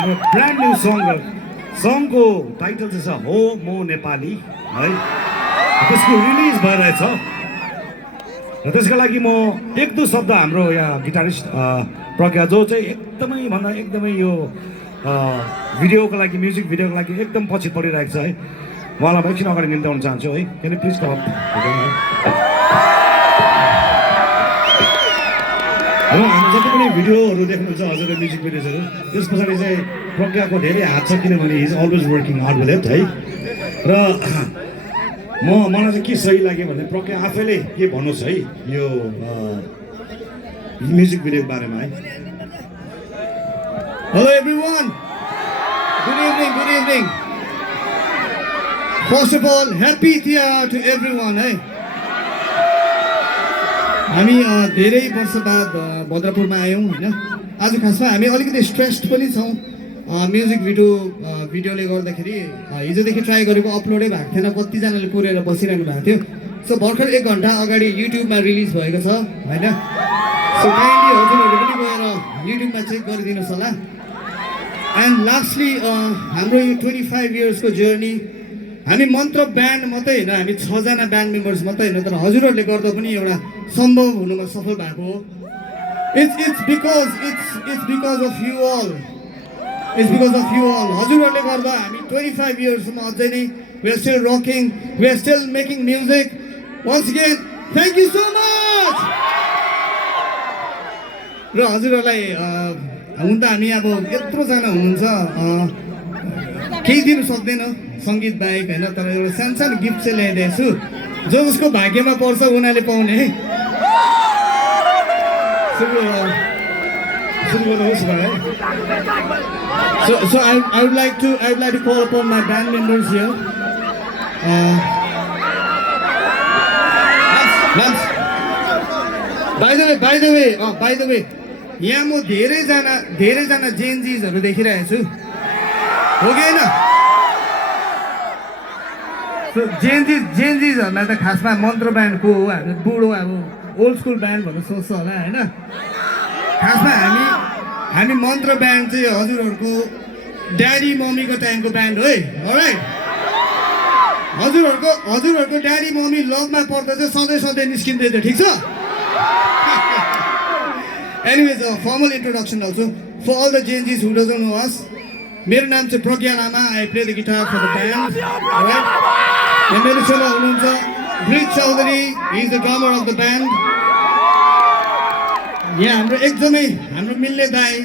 हाम्रो brand new सङको title चाहिँ छ हो मो नेपाली है। त्यसको रिलिज भइरहेछ र त्यसको लागि म एक दुई शब्द हाम्रो यहाँ गिटारिस्ट प्रज्ञा जो चाहिँ एकदमै यो भिडियोको लागि म्युजिक भिडियोको लागि एकदम पछि परिरहेको छ है। उहाँलाई म एकछिन अगाडि निम्ताउन चाहन्छु है। Can you please come up. हामी जति पनि भिडियोहरू देख्नुहुन्छ हजुरले म्युजिक भिडियोजहरू त्यस पछाडि चाहिँ प्रज्ञाको धेरै हात छ किनभने is always working hard with it है। र मलाई चाहिँ के सही लाग्यो भने प्रज्ञा आफैले के भन्नुहोस् है यो म्युजिक भिडियोको बारेमा है। Hello everyone, good evening. First of all happy Tihar to everyone है। हामी धेरै वर्ष बाद भद्रपुरमा आयौँ होइन। आज खासमा हामी अलिकति स्ट्रेस्ड पनि छौँ। म्युजिक भिडियोले गर्दाखेरि हिजोदेखि ट्राई गरेको अपलोडै भएको थिएन, कतिजनाले कोरेर बसिरहनु भएको थियो। सो भर्खर 1 घन्टा अगाडि युट्युबमा रिलिज भएको छ होइन। सो काइन्डली हजुरहरू पनि गएर युट्युबमा चेक गरिदिनुहोस् होला। एन्ड लास्टली हाम्रो यो 25 इयर्सको जर्नी हामी मन्त्र ब्यान्ड मात्रै होइन, हामी 6 जना ब्यान्ड मेम्बर्स मात्रै होइन, तर हजुरहरूले गर्दा पनि एउटा सम्भव हुनुमा सफल भएको हो। It's because of you all. हजुरहरूले गर्दा हामी 25 इयर्समा अझै नै we are still rocking, we are still making music. Once again thank you so much. र हजुरहरूलाई हुन त हामी अब यत्रोजना हुनुहुन्छ, केही दिनु सक्दैन सङ्गीत बाहेक होइन, तर एउटा सानो गिफ्ट चाहिँ ल्याइदिएको छु। जसको भाग्यमा पर्छ उनीहरूले पाउने है। So I would like to call upon my band members here. Lance. By the way, यहाँ म धेरैजना जेनजीजहरू देखिरहेको छु, हो कि होइन? सो जेनजीजहरूलाई त खासमा मन्त्र ब्यान्डको हामी बुढो अब ओल्ड स्कुल ब्यान्ड भनेर सोच्छ होला होइन। खासमा हामी मन्त्र ब्यान्ड चाहिँ हजुरहरूको ड्याडी मम्मीको टाइमको ब्यान्ड हो है। अलराइट, हजुरहरूको ड्याडी मम्मी लभमा पर्दा चाहिँ सधैँ निस्किँदै थियो, ठिक छ? Anyways, a formal introduction also for all the Gen Zs who doesn't know us. मेरो नाम चाहिँ प्रज्ञा लामा। I play the guitar for the band. Alright. And मेरो छेउमा हुनुहुन्छ Brij Chaudhary, he is the drummer of the band. यहाँ हाम्रो मिल्ने दाई,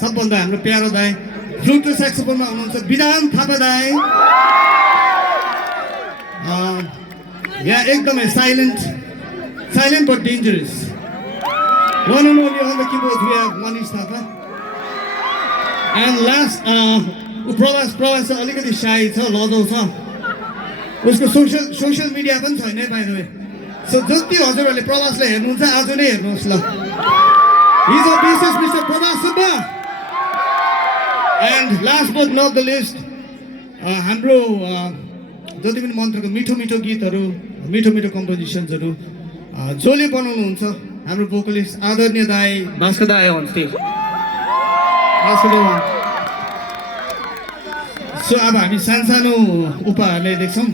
सबभन्दा हाम्रो प्यारो दाई फ्लुट र स्याक्सोफोनमा हुनुहुन्छ विधान थापा दाई। यहाँ एकदमै silent but dangerous. One and only on the keyboards we have Manish Thapa. And last, प्रवास चाहिँ अलिकति साई छ, लजाउ छ, उसको सोसियल मिडिया पनि छैन है बाइ द वे। सो जति हजुरहरूले प्रवासलाई हेर्नुहुन्छ आज नै हेर्नुहोस् ल। He's our bassist, Mr. Prabhas Subba. And last but not the least, हाम्रो जति पनि मन्त्रको मिठो गीतहरू, मिठो कम्पोजिसन्सहरू जसले बनाउनुहुन्छ हाम्रो भोकलिस्ट आदरणीय दाई भास्कर दाई अन स्टेज। सो अब हामी सानो उपहारले देख्छौँ।